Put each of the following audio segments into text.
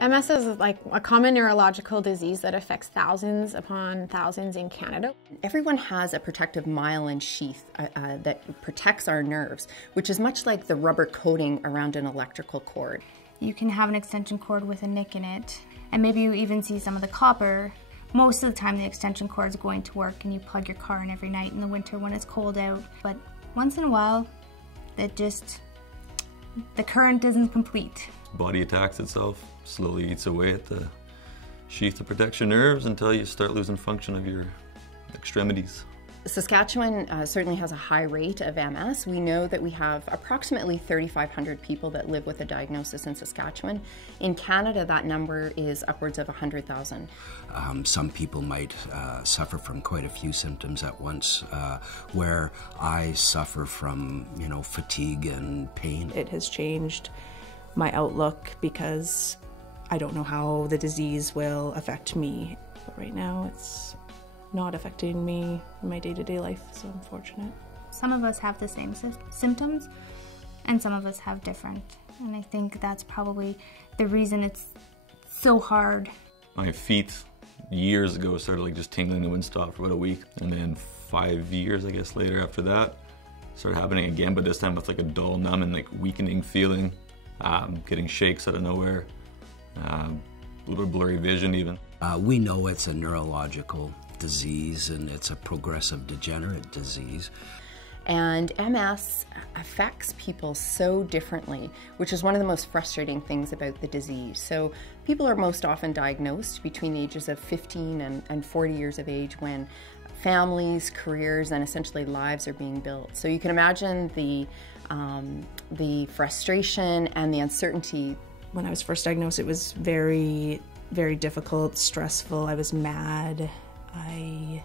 MS is like a common neurological disease that affects thousands upon thousands in Canada. Everyone has a protective myelin sheath that protects our nerves, which is much like the rubber coating around an electrical cord. You can have an extension cord with a nick in it, and maybe you even see some of the copper. Most of the time the extension cord is going to work and you plug your car in every night in the winter when it's cold out, but once in a while, the current isn't complete. Body attacks itself, slowly eats away at the sheath to protect your nerves until you start losing function of your extremities. Saskatchewan certainly has a high rate of MS. We know that we have approximately 3,500 people that live with a diagnosis in Saskatchewan. In Canada, that number is upwards of 100,000. Some people might suffer from quite a few symptoms at once, where I suffer from, fatigue and pain. It has changed my outlook because I don't know how the disease will affect me. But right now, it's not affecting me in my day-to-day life, so I'm fortunate. Some of us have the same symptoms, and some of us have different. And I think that's probably the reason it's so hard. My feet, years ago, started just tingling and wouldn't stop for about a week. And then 5 years, I guess, later after that, started happening again, but this time with a dull, numb and weakening feeling, getting shakes out of nowhere, a little blurry vision even. We know it's a neurological disease and it's a progressive degenerate disease. And MS affects people so differently, which is one of the most frustrating things about the disease. So people are most often diagnosed between the ages of 15 and 40 years of age when families, careers, and essentially lives are being built. So you can imagine the frustration and the uncertainty. When I was first diagnosed, it was very, very difficult, stressful. I was mad. I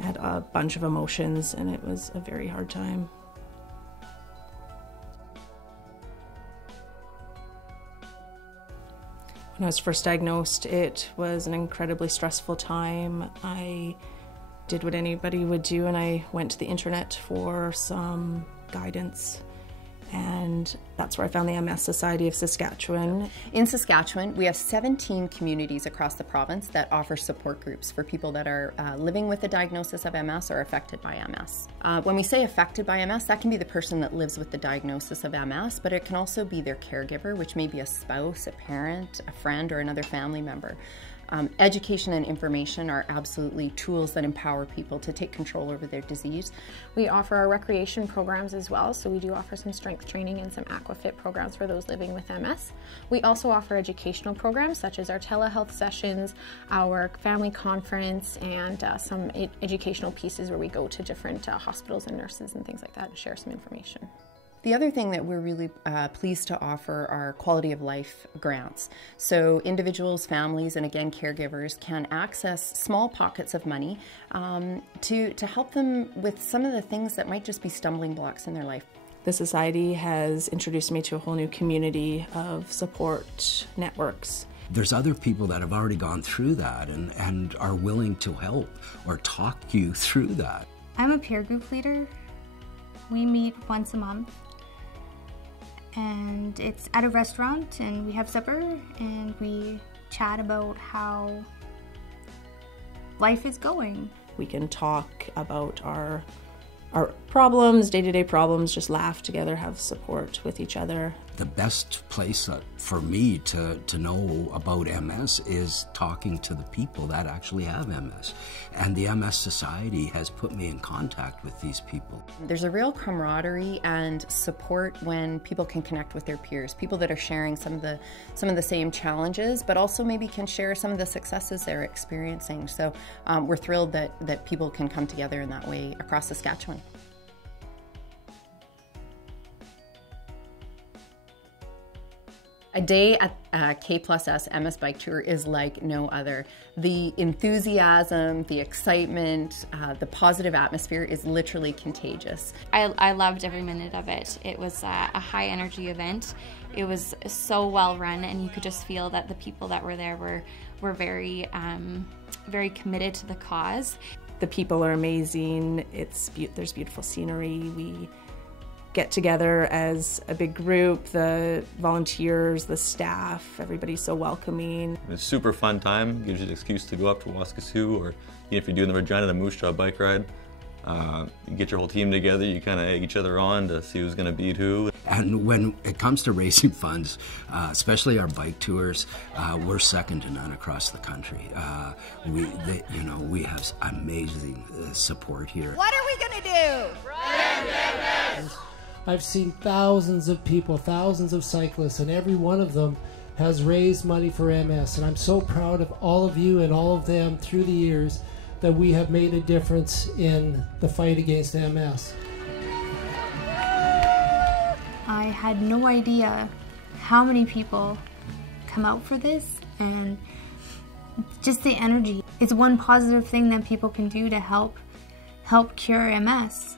had a bunch of emotions, and it was a very hard time. When I was first diagnosed, it was an incredibly stressful time. I did what anybody would do, and I went to the internet for some guidance. And that's where I found the MS Society of Saskatchewan. In Saskatchewan, we have 17 communities across the province that offer support groups for people that are living with a diagnosis of MS or affected by MS. When we say affected by MS, that can be the person that lives with the diagnosis of MS, but it can also be their caregiver, which may be a spouse, a parent, a friend, or another family member. Education and information are absolutely tools that empower people to take control over their disease. We offer our recreation programs as well, so we do offer some strength training and some aquafit programs for those living with MS. We also offer educational programs such as our telehealth sessions, our family conference, and some educational pieces where we go to different hospitals and nurses and things like that and share some information. The other thing that we're really pleased to offer are quality of life grants. So individuals, families, and again caregivers can access small pockets of money to help them with some of the things that might just be stumbling blocks in their life. The Society has introduced me to a whole new community of support networks. There's other people that have already gone through that and are willing to help or talk you through that. I'm a peer group leader. We meet once a month. And it's at a restaurant, and we have supper, and we chat about how life is going. We can talk about our problems, day-to-day problems, just laugh together, have support with each other. The best place for me to know about MS is talking to the people that actually have MS. And the MS Society has put me in contact with these people. There's a real camaraderie and support when people can connect with their peers, people that are sharing some of the same challenges, but also maybe can share some of the successes they're experiencing. So we're thrilled that people can come together in that way across Saskatchewan. A day at K+S MS Bike Tour is like no other. The enthusiasm, the excitement, the positive atmosphere is literally contagious. I loved every minute of it. It was a high energy event. It was so well run, and you could just feel that the people that were there were very, very committed to the cause. The people are amazing. There's beautiful scenery. We get together as a big group, the volunteers, the staff, everybody's so welcoming. It's a super fun time, gives you the excuse to go up to Waskesiu, or if you're doing the Regina, the Moose Jaw bike ride. You get your whole team together, you kind of egg each other on to see who's going to beat who. And when it comes to raising funds, especially our bike tours, we're second to none across the country. We have amazing support here. What are we going to do? Run MS! I've seen thousands of people, thousands of cyclists, and every one of them has raised money for MS. And I'm so proud of all of you and all of them through the years that we have made a difference in the fight against MS. I had no idea how many people come out for this, and just the energy. It's one positive thing that people can do to help cure MS.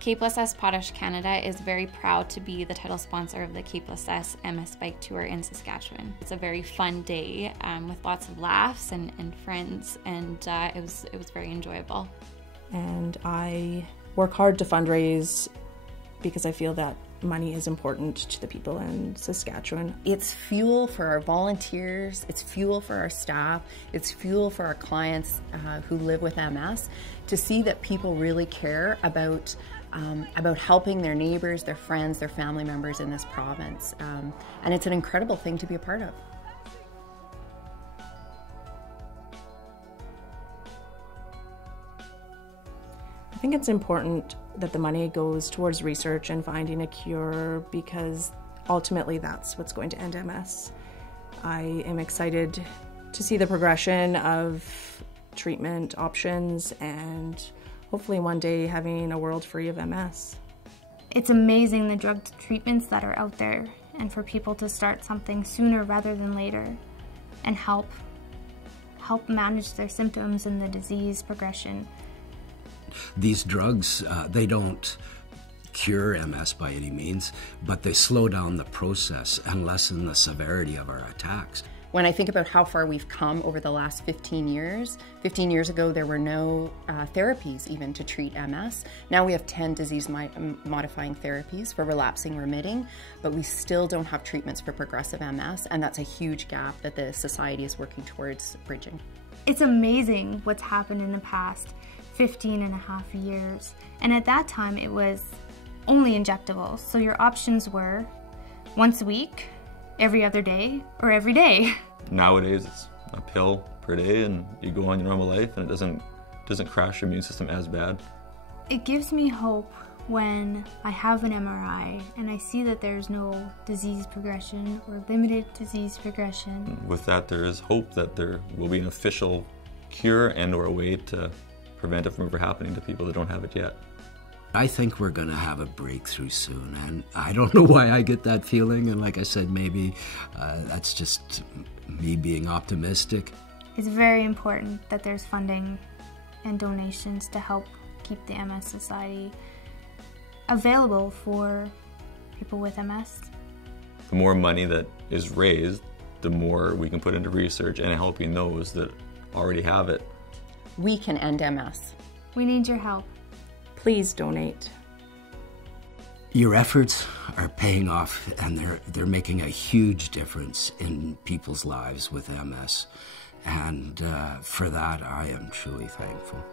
K+S Potash Canada is very proud to be the title sponsor of the K+S MS Bike Tour in Saskatchewan. It's a very fun day with lots of laughs and friends, and it was very enjoyable. And I work hard to fundraise because I feel that money is important to the people in Saskatchewan. It's fuel for our volunteers, it's fuel for our staff, it's fuel for our clients who live with MS, to see that people really care about helping their neighbors, their friends, their family members in this province. And it's an incredible thing to be a part of. I think it's important that the money goes towards research and finding a cure, because ultimately that's what's going to end MS. I am excited to see the progression of treatment options and hopefully one day having a world free of MS. It's amazing the drug treatments that are out there, and for people to start something sooner rather than later and help manage their symptoms and the disease progression. These drugs, they don't cure MS by any means, but they slow down the process and lessen the severity of our attacks. When I think about how far we've come over the last 15 years ago there were no therapies even to treat MS. Now we have 10 disease-modifying therapies for relapsing remitting, but we still don't have treatments for progressive MS, and that's a huge gap that the society is working towards bridging. It's amazing what's happened in the past 15 and a half years. And at that time it was only injectables. So your options were once a week, every other day, or every day. Nowadays it's a pill per day and you go on your normal life, and it doesn't crash your immune system as bad. It gives me hope when I have an MRI and I see that there's no disease progression or limited disease progression. With that, there is hope that there will be an official cure and or a way to prevent it from ever happening to people that don't have it yet. I think we're going to have a breakthrough soon, and I don't know why I get that feeling, and like I said, maybe that's just me being optimistic. It's very important that there's funding and donations to help keep the MS Society available for people with MS. The more money that is raised, the more we can put into research and helping those that already have it. We can end MS. We need your help. Please donate. Your efforts are paying off, and they're making a huge difference in people's lives with MS. And for that, I am truly thankful.